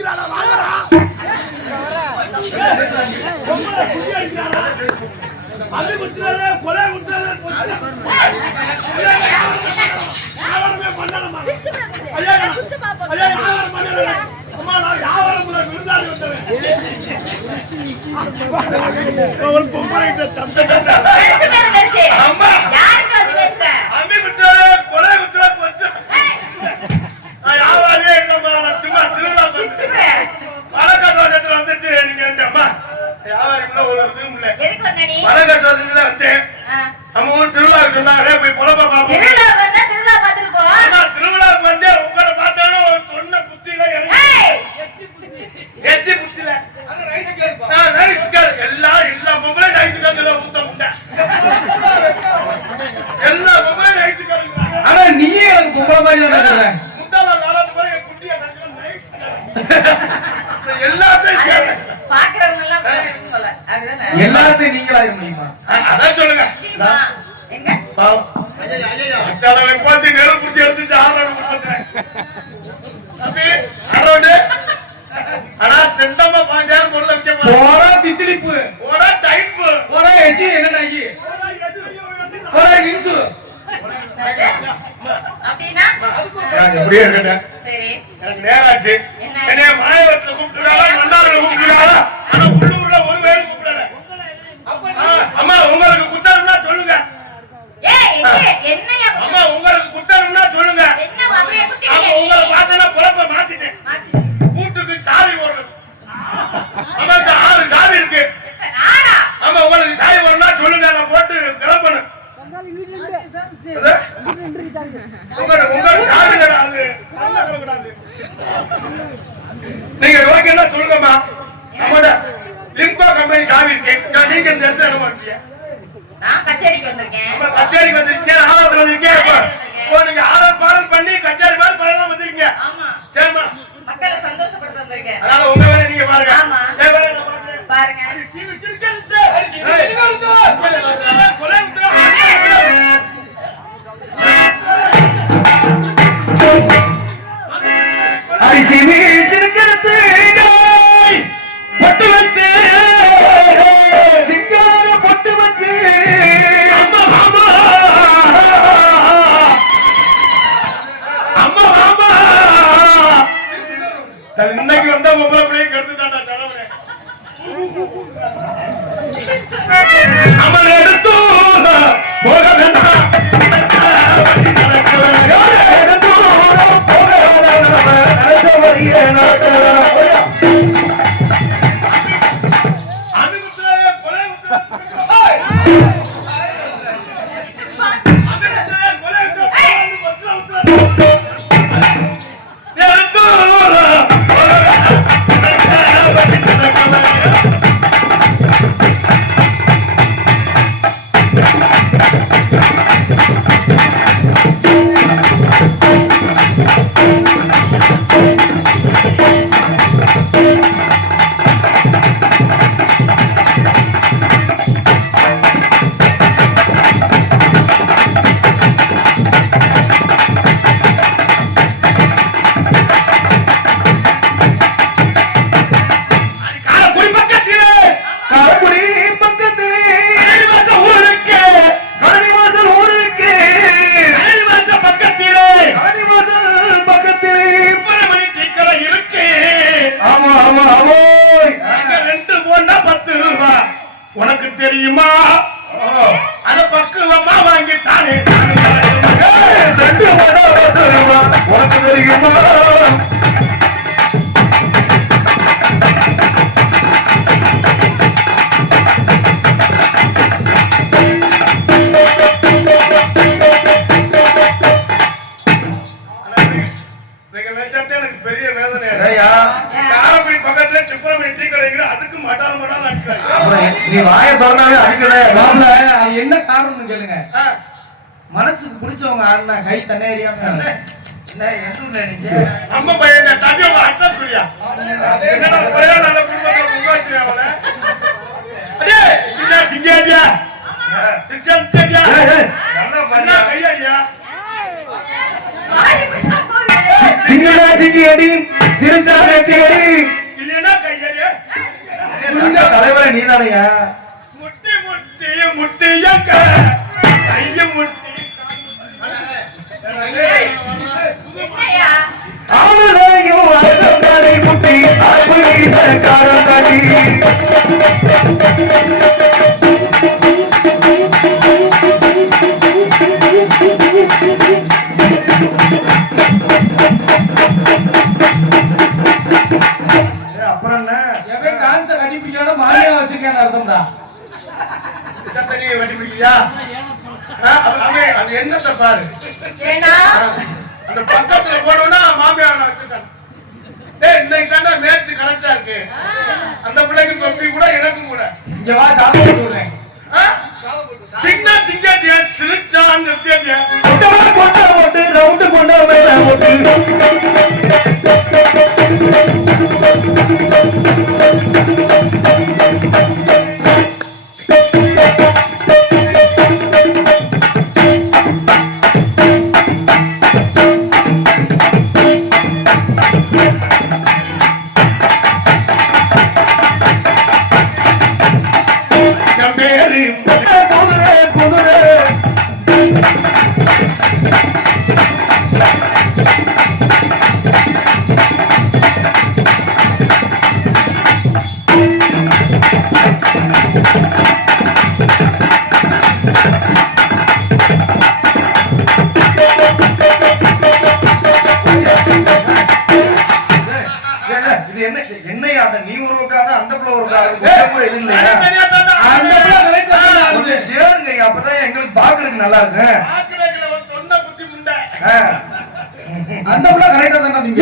இருக்கிறாரா సంబంధమైన எனக்கு இப்படியே ஒரு பேரும் அம்மா உங்களுக்கு குத்தணும்னா சொல்லுங்க. என்னையா அம்மா உங்களுக்கு குத்தணும்னா சொல்லுங்க. என்ன நீங்க ஓகேன்னா சொல்லுங்கம்மா நம்மளோட லிம்போ கம்பெனி சாவி இருக்கு நீங்க இந்த இடத்துல நம்ம நான் கச்சேரிக்கு வந்திருக்கேன் கச்சேரிக்கு வந்திருக்கேன் ஆலோசனை வந்திருக்கேன் இப்போ நீங்க ஆலோசனை பாடல் பண்ணி கச்சேரி மாதிரி பண்ணலாம் வந்திருக்கீங்க ஆமா சரிம்மா மக்களை சந்தோஷப்படுத்த வந்திருக்கேன் அதனால உங்க வேலை நீங்க பாருங்க ஆமா பாருங்க பாருங்க Vamos! தெரியுமா? அத பக்குவமா வாங்கி தானே தண்டு உனக்கு தெரியுமா? அது என்ன காரணம்னு கேளுங்க. மனசுக்கு பிடிச்சவங்க ஆடினா கை தண்ணே அறியாம நம்ம பையன் தம்பி உங்க அட்ரஸ் சொல்லியா? ஒரே நல்ல குடும்பத்தை உருவாக்கி அவளை? என்ன சிங்காடியா சிங்காடியா நல்லா கையாடியா? திங்கடா சிங்கியடி சிறுசாமி தேடி இல்லைன்னா கையடி தலைவரை நீதானையா முட்டியக்க கைய முட்டி. என்னையா? ஆமலையும் அழகை முட்டி சரக்காரம் அப்புறம் என்ன? டான்ஸ கட்டிப்பிடிக்கான மாரியா வச்சிருக்கேன்னு அர்த்தம்டா. சத்தனியை வெட்டி அது என்னத்தை பாரு. அந்த பக்கத்துல போனோம்னா மாமியார் வச்சிருக்காங்க ஏய் இன்னைக்கு தானே மேட்ச் கரெக்டா இருக்கு. அந்த பிள்ளைக்கு தொப்பி கூட எனக்கும் கூட. இங்க வா சாதம் ஆ? சின்ன சிங்கட்டியா நிறுத்தியா போட்டு இது என்ன என்னையா நீ ஒரு அந்த பிள்ளை ஒரு கூட இது இல்லையா? கொஞ்சம் சேருங்க அப்பதான் எங்களுக்கு பாக்குறதுக்கு நல்லா இருக்கு. அந்த பிள்ளை கரெக்டா தானே திங்க